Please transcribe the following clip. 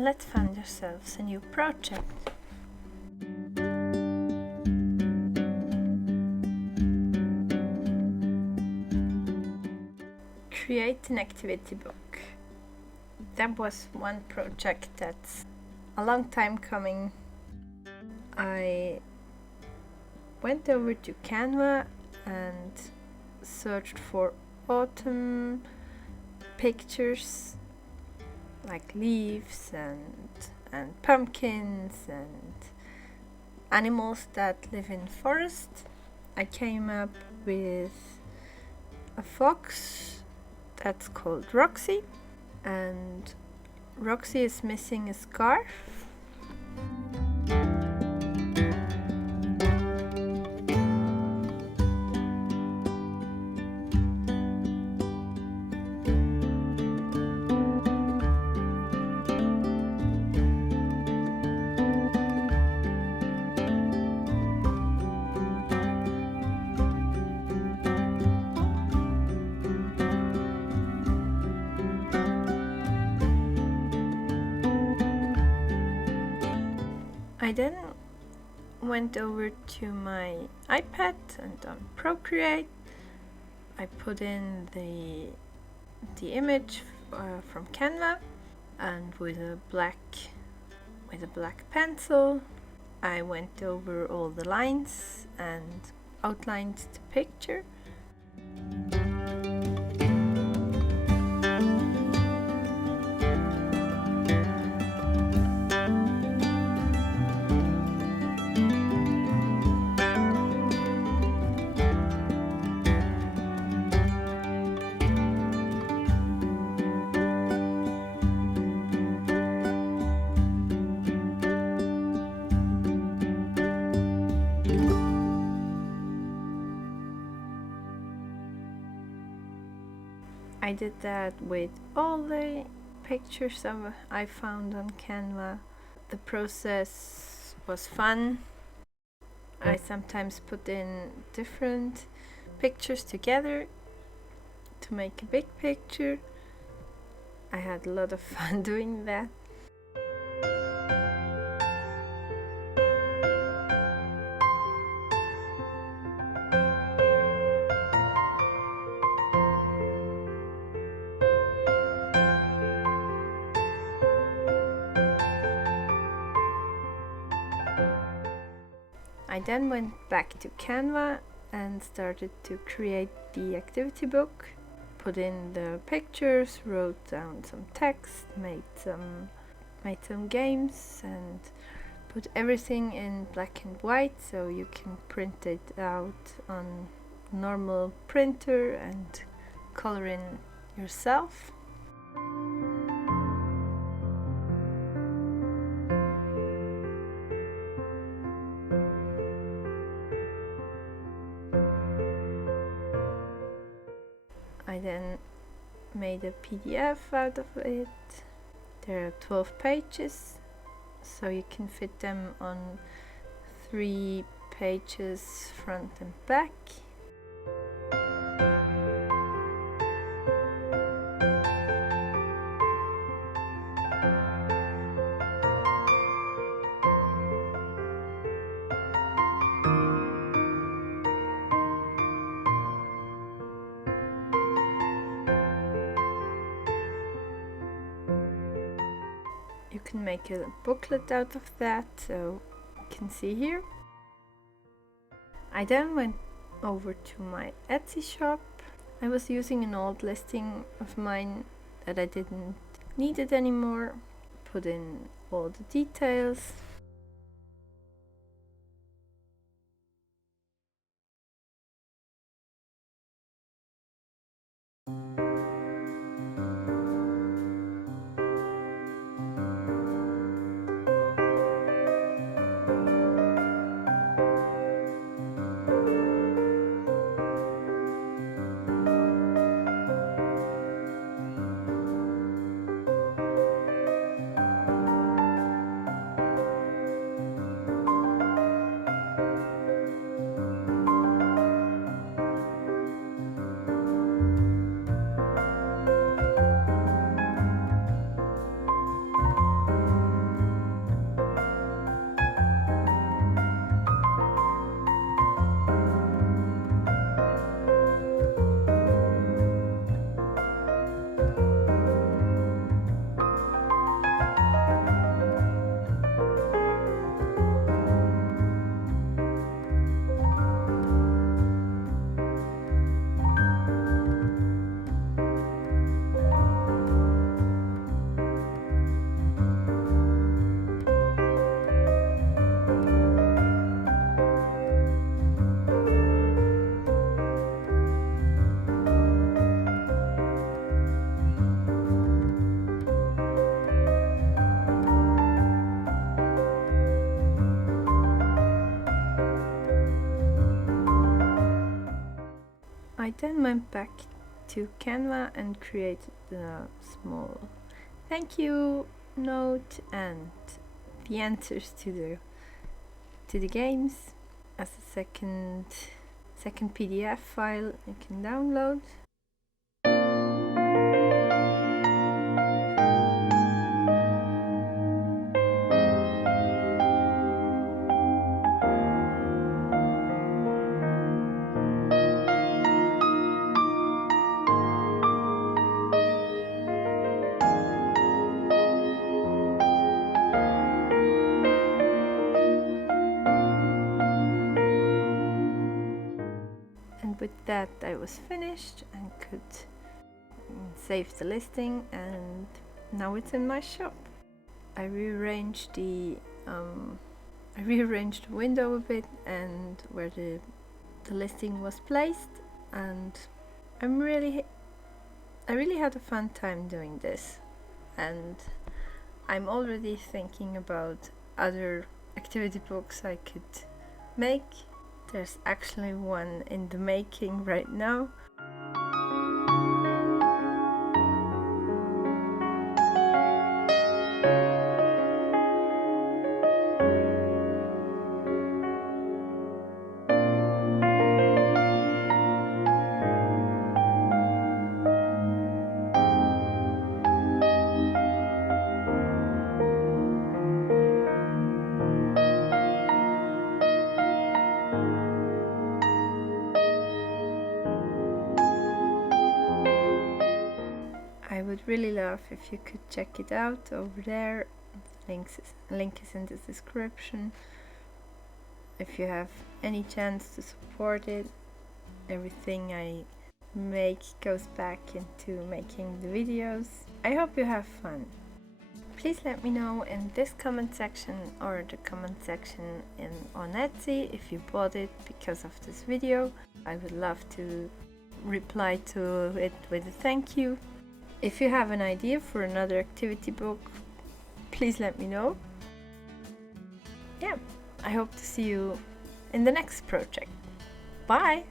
let's find ourselves a new project. Create an activity book. That was one project that's a long time coming. I went over to Canva and searched for autumn pictures like leaves and pumpkins and animals that live in forest. I came up with a fox that's called Roxy, and Roxy is missing a scarf. I then went over to my iPad and on Procreate. I put in the image from Canva, and with a black pencil I went over all the lines and outlined the picture. I did that with all the pictures I found on Canva. The process was fun. I sometimes put in different pictures together to make a big picture. I had a lot of fun doing that. I then went back to Canva and started to create the activity book, put in the pictures, wrote down some text, made some games, and put everything in black and white so you can print it out on normal printer and color in yourself. I then made a PDF out of it. There are 12 pages, so you can fit them on 3 pages front and back. You can make a booklet out of that, so you can see here. I then went over to my Etsy shop. I was using an old listing of mine that I didn't need it anymore. Put in all the details. then went back to Canva and created a small thank you note and the answers to the games as a second PDF file you can download. And with that I was finished and could save the listing, and now it's in my shop. I rearranged the window a bit and where the listing was placed, and I really had a fun time doing this, and I'm already thinking about other activity books I could make. There's actually one in the making right now. I would really love if you could check it out over there. Link is in the description. If you have any chance to support it, everything I make goes back into making the videos. I hope you have fun. Please let me know in this comment section or the comment section on Etsy if you bought it because of this video. I would love to reply to it with a thank you. If you have an idea for another activity book, please let me know. Yeah, I hope to see you in the next project. Bye!